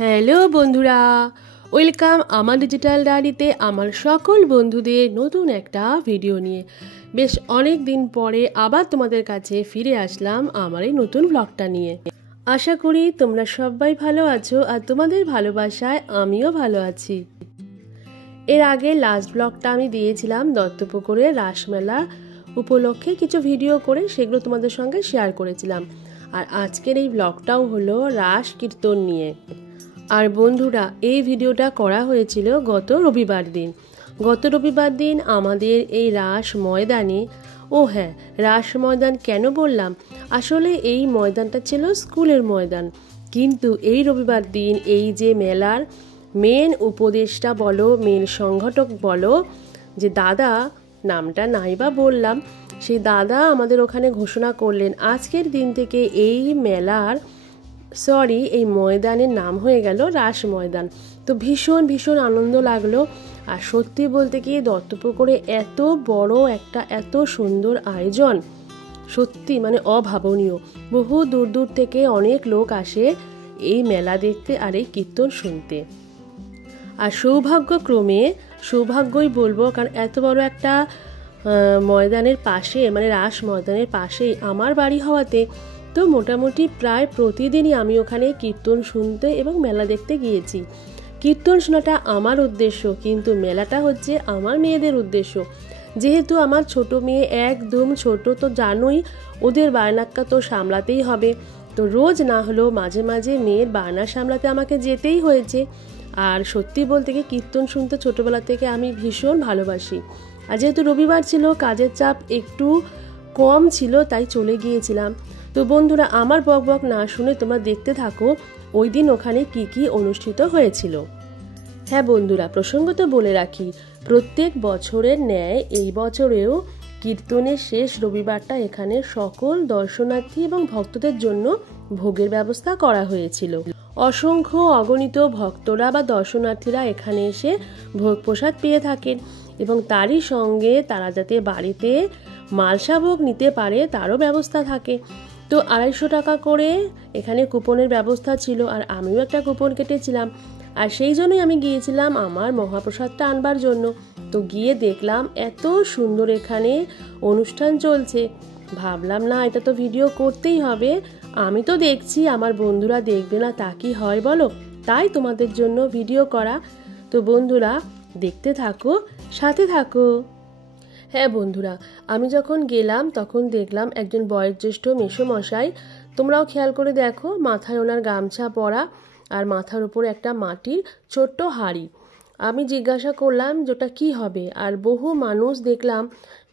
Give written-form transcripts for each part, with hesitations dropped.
Hello বন্ধুরা, welcome আমার digital ডায়েরিতে আমার সকল বন্ধুদের নতুন একটা ভিডিও নিয়ে। বেশ অনেক দিন পরে আবার তোমাদের কাছে ফিরে আসলাম আমার এই নতুন ব্লগটা নিয়ে। আশা করি তোমরা সবাই ভালো আছো আর তোমাদের ভালোবাসায় আমিও ভালো আছি। এর আগে লাস্ট ব্লগটা আমি দিয়েছিলাম দত্তপুকুরের রাসমেলা উপলক্ষে কিছু ভিডিও করে, সেগুলো তোমাদের সঙ্গে শেয়ার করেছিলাম। আর আজকের এই ব্লগটাও হলো রাস কীর্তন নিয়ে। আর বন্ধুরা, এই ভিডিওটা করা হয়েছিল গত রবিবার দিন আমাদের এই রাস ময়দানে। ও হ্যাঁ, রাস ময়দান কেন বললাম, আসলে এই ময়দানটা ছিল স্কুলের ময়দান, কিন্তু এই রবিবার দিন এই যে মেলার মেন উপদেষ্টা বলো, মেন সংগঠক বলো, যে দাদা, নামটা নাইবা বললাম, সেই দাদা আমাদের ওখানে ঘোষণা করলেন আজকের দিন থেকে এই মেলার এই ময়দানের নাম হয়ে গেল রাস ময়দান। তো ভীষণ ভীষণ আনন্দ লাগলো। আর সত্যি বলতে কি, দত্তপুকুরে এত বড় একটা এত সুন্দর আয়োজন, সত্যি মানে অভাবনীয়। বহু দূর দূর থেকে অনেক লোক আসে এই মেলা দেখতে আর এই কীর্তন শুনতে। আর সৌভাগ্যই বলবো, কারণ এত বড় একটা ময়দানের পাশে, মানে রাস ময়দানের পাশেই আমার বাড়ি হওয়াতে তো মোটামুটি প্রায় প্রতিদিনই আমি ওখানে কীর্তন শুনতে এবং মেলা দেখতে গিয়েছি। কীর্তন শোনাটা আমার উদ্দেশ্য, কিন্তু মেলাটা হচ্ছে আমার মেয়েদের উদ্দেশ্য। যেহেতু আমার ছোট মেয়ে একদম ছোট, তো জানোই ওদের বায়নাক্কা তো সামলাতেই হবে। তো রোজ না হলেও মাঝে মাঝে মেয়ের বায়না সামলাতে আমাকে যেতেই হয়েছে। আর সত্যি বলতে গিয়ে কীর্তন শুনতে ছোটোবেলা থেকে আমি ভীষণ ভালোবাসি। আর যেহেতু রবিবার ছিল, কাজের চাপ একটু কম ছিল, তাই চলে গিয়েছিলাম। তো বন্ধুরা, আমার বক না শুনে তোমরা দেখতে থাকো ওই দিন ওখানে কি কি অনুষ্ঠিত হয়েছিল। হ্যাঁ বন্ধুরা, প্রসঙ্গত বলে রাখি, প্রত্যেক বছরের ন্যায় এই বছরেও কীর্তনের শেষ রবিবারটা এখানে সকল দর্শনার্থী এবং ভক্তদের জন্য ভোগের ব্যবস্থা করা হয়েছিল। অসংখ্য অগণিত ভক্তরা বা দর্শনার্থীরা এখানে এসে ভোগ প্রসাদ পেয়ে থাকেন, এবং তারই সঙ্গে তারা যাতে বাড়িতে মালসা ভোগ নিতে পারে তারও ব্যবস্থা থাকে। তো 250 টাকা করে এখানে কুপনের ব্যবস্থা ছিল, আর আমিও একটা কুপন কেটেছিলাম। আর সেই জন্যই আমি গিয়েছিলাম আমার মহাপ্রসাদটা আনবার জন্য। তো গিয়ে দেখলাম এত সুন্দর এখানে অনুষ্ঠান চলছে, ভাবলাম না, এটা তো ভিডিও করতেই হবে। আমি তো দেখছি, আমার বন্ধুরা দেখবে না তা কি হয় বলো, তাই তোমাদের জন্য ভিডিও করা। তো বন্ধুরা, দেখতে থাকো, সাথে থাকো। হ্যাঁ বন্ধুরা, আমি যখন গেলাম তখন দেখলাম একজন বয়োজ্যেষ্ঠ মেসোমশাই, তোমরাও খেয়াল করে দেখো, মাথায় ওনার গামছা পরা আর মাথার উপর একটা মাটির ছোট্ট হাঁড়ি। আমি জিজ্ঞাসা করলাম যেটা কি হবে, আর বহু মানুষ দেখলাম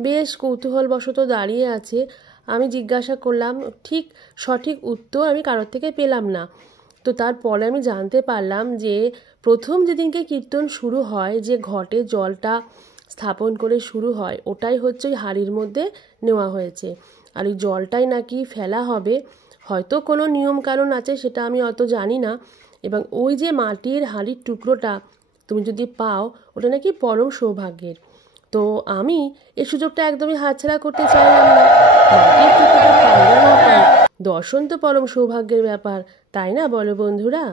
বেশ কৌতূহলবশত দাঁড়িয়ে আছে। আমি জিজ্ঞাসা করলাম, ঠিক সঠিক উত্তর আমি কারোর থেকে পেলাম না। তো তারপরে আমি জানতে পারলাম যে প্রথম যেদিনকে কীর্তন শুরু হয়, যে ঘটে জলটা স্থাপন করে শুরু হয়, ওটাই হচ্ছে ওই হাঁড়ির মধ্যে নেওয়া হয়েছে। আর ওই জলটাই নাকি ফেলা হবে, হয়তো কোনো নিয়ম কারণ আছে, সেটা আমি অত জানি না। এবং ওই যে মাটির হাঁড়ির টুকরোটা তুমি যদি পাও, ওটা নাকি পরম সৌভাগ্যের। তো আমি এই সুযোগটা একদমই হাতছাড়া করতে চাইলাম না। মাটির টুকরোটা পাই না পাই, দর্শন তো পরম সৌভাগ্যের ব্যাপার, তাই না বলো বন্ধুরা?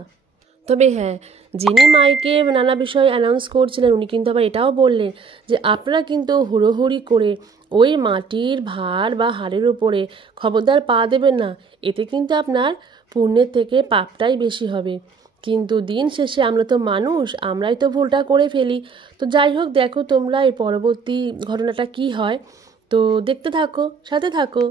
তবে হ্যাঁ, যিনি মাইকে নানা বিষয় অ্যানাউন্স করছিলেন, উনি কিন্তু আবার এটাও বললেন যে আপনারা কিন্তু হুড়োহুড়ি করে ওই মাটির ভাঁড় বা হাড়ের উপরে খবরদার পা দেবেন না, এতে কিন্তু আপনার পুণ্যের থেকে পাপটাই বেশি হবে। কিন্তু দিন শেষে আমরা তো মানুষ, আমরাই তো ভুলটা করে ফেলি। তো যাই হোক, দেখো তোমরা এই পরবর্তী ঘটনাটা কি হয়, তো দেখতে থাকো, সাথে থাকো।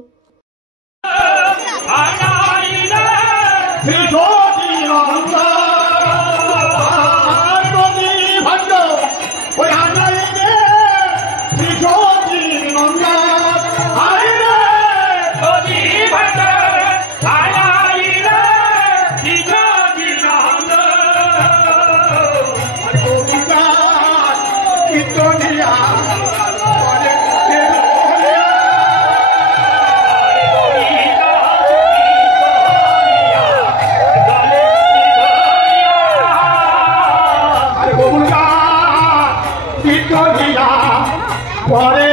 Gole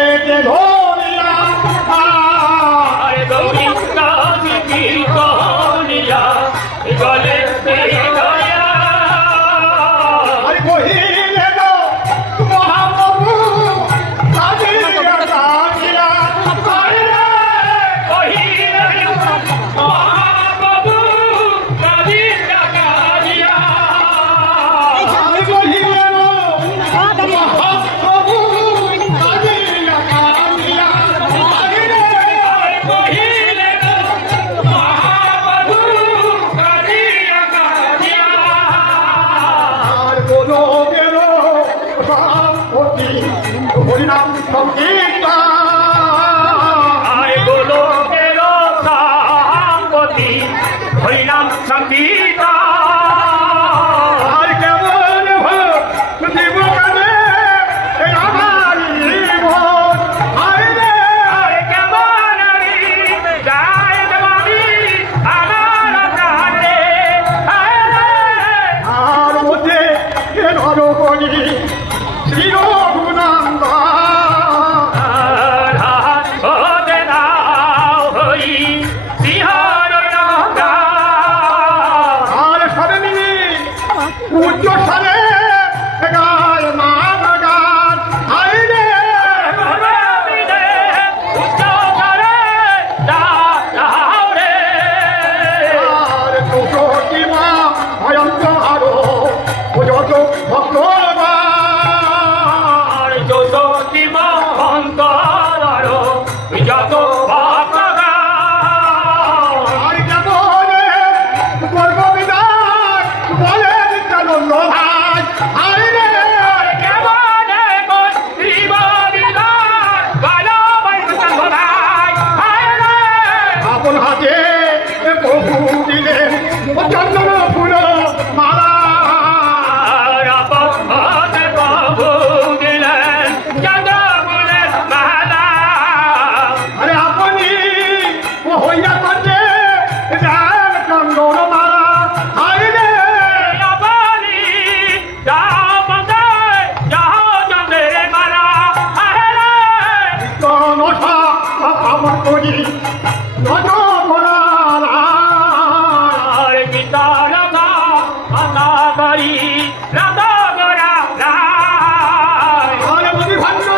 সম্পত্তি হরিনাম সংকীর্তন গোলকের সম্পত্তি হরিনাম সংকীর্তন আর কেমন দিব কানে আমার জীবন আরে কেমন যায় দেবানি আমার প্রাণে আর মধ্যে নর করি চিরগুণাঙ্গ আর সবে মিলি উচ্চ সারে গায় মা গান আইরে আর চৌষট্টি মা ভয়ঙ্কর আরো যত ভক্তবান যশোতি মহন্তর যত আর যেমন গর্ব বিদায় বলেন চলন ভাই আইরে আপন হাতে বহু দিলেন চন্দন ফুল মালা আরে আপনি হইয়া করছে চন্দন মালা আইরে কনসা আমার করি নজ ভরা আরে মনি ভাগ্য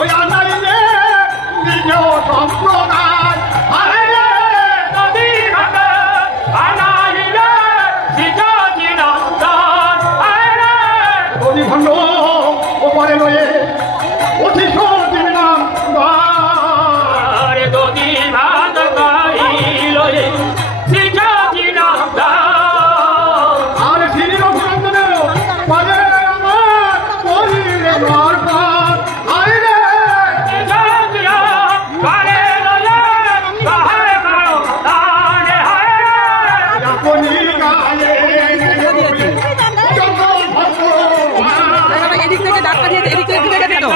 ওই আনাইলে নিজ সম্প্রদায় আরে মনি ভাগ্য ওপরে লয়ে অতি সদিন নাম আর ফিরি রঘুনন্দন পারে আমার করিলে মারফত আইরে আপনি গায়ে যত ভক্তবান এদিক থেকে ধাক্কা দিয়ে এদিক থেকে ঢুকে গেছে কেন?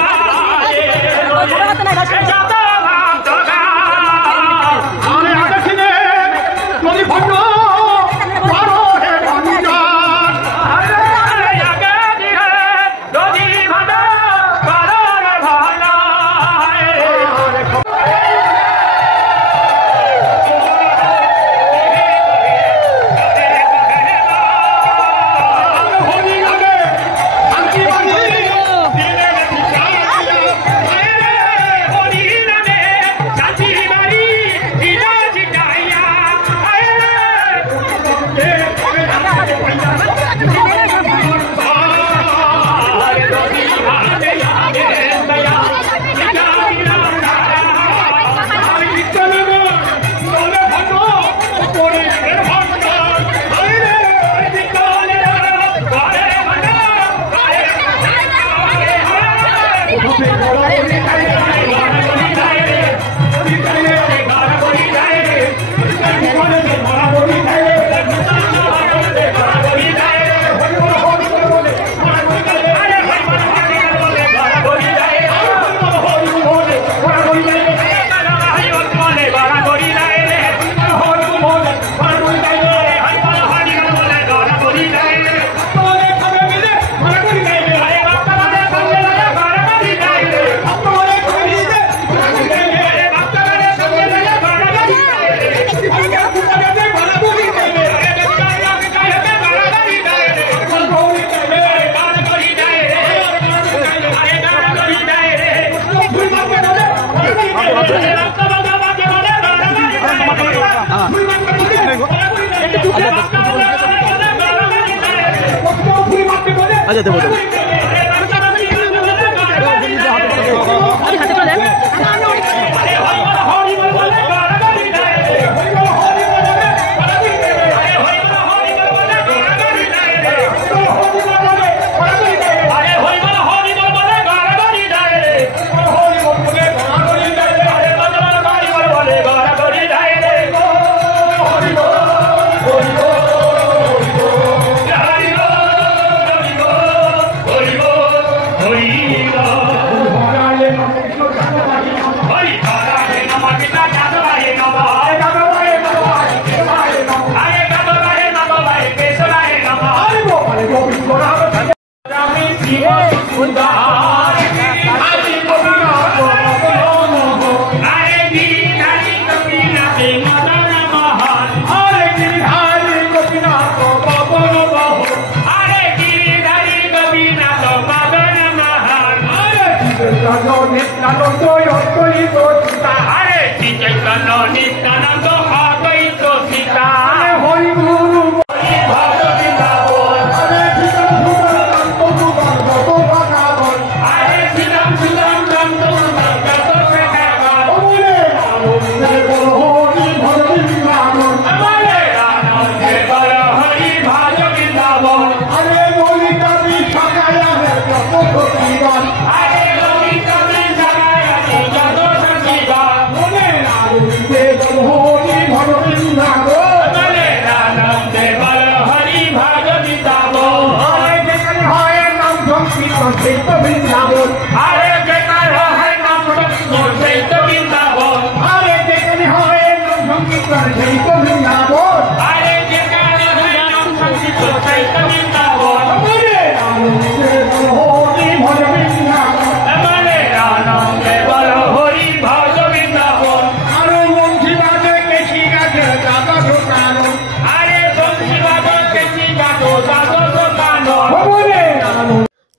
আরে আদেশিনে যদি ভণ্ড পারো হে ভণ্ডার হরি লাগে শান্তি বাণী দিলে আচ্ছা দেবো দেবো আপনি হাতে করে দেন। আরে হরি বল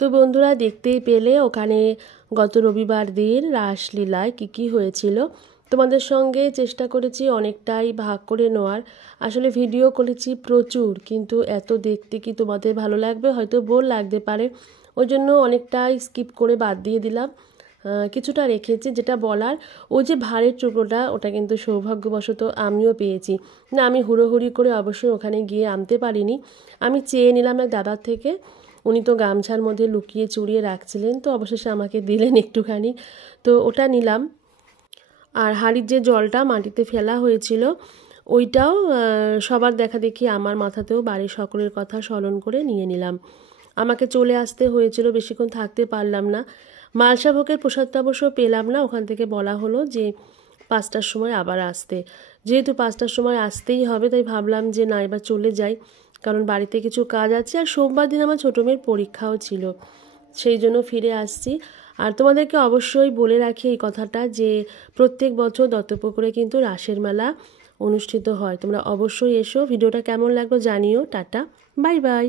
তো বন্ধুরা দেখতেই পেলে ওখানে গত রবিবার দিন রাসলীলায় কী হয়েছিল। তোমাদের সঙ্গে চেষ্টা করেছি অনেকটাই ভাগ করে নেওয়ার, আসলে ভিডিও করেছি প্রচুর, কিন্তু এত দেখতে কি তোমাদের ভালো লাগবে, হয়তো বোর লাগতে পারে, ওই জন্য অনেকটাই স্কিপ করে বাদ দিয়ে দিলাম। কিছুটা রেখেছি যেটা বলার, ওই যে ভাঁড়ের টুকরোটা ওটা কিন্তু সৌভাগ্যবশত আমিও পেয়েছি। না আমি হুড়োহুড়ি করে অবশ্যই ওখানে গিয়ে আনতে পারিনি, আমি চেয়ে নিলাম এক দাদার থেকে, উনি তো গামছার মধ্যে লুকিয়ে চুরিয়ে রাখছিলেন, তো অবশেষে আমাকে দিলেন একটুখানি, তো ওটা নিলাম। আর হাঁড়ির যে জলটা মাটিতে ফেলা হয়েছিল ওইটাও সবার দেখা দেখি আমার মাথাতেও বাড়ির সকলের কথা স্মরণ করে নিয়ে নিলাম। আমাকে চলে আসতে হয়েছিল, বেশিক্ষণ থাকতে পারলাম না। মালসা ভোগের প্রসাদটা অবশ্য পেলাম না, ওখান থেকে বলা হলো যে 5টার সময় আবার আসতে, যেহেতু 5টার সময় আসতেই হবে তাই ভাবলাম যে না এবার চলে যাই, কারণ বাড়িতে কিছু কাজ আছে, আর সোমবার দিন আমার ছোটো মেয়ের পরীক্ষাও ছিল, সেই জন্য ফিরে আসছি। আর তোমাদেরকে অবশ্যই বলে রাখি এই কথাটা যে প্রত্যেক বছর দত্তপুকুরে কিন্তু রাসের মেলা অনুষ্ঠিত হয়, তোমরা অবশ্যই এসো। ভিডিওটা কেমন লাগলো জানিও। Tata, bye bye.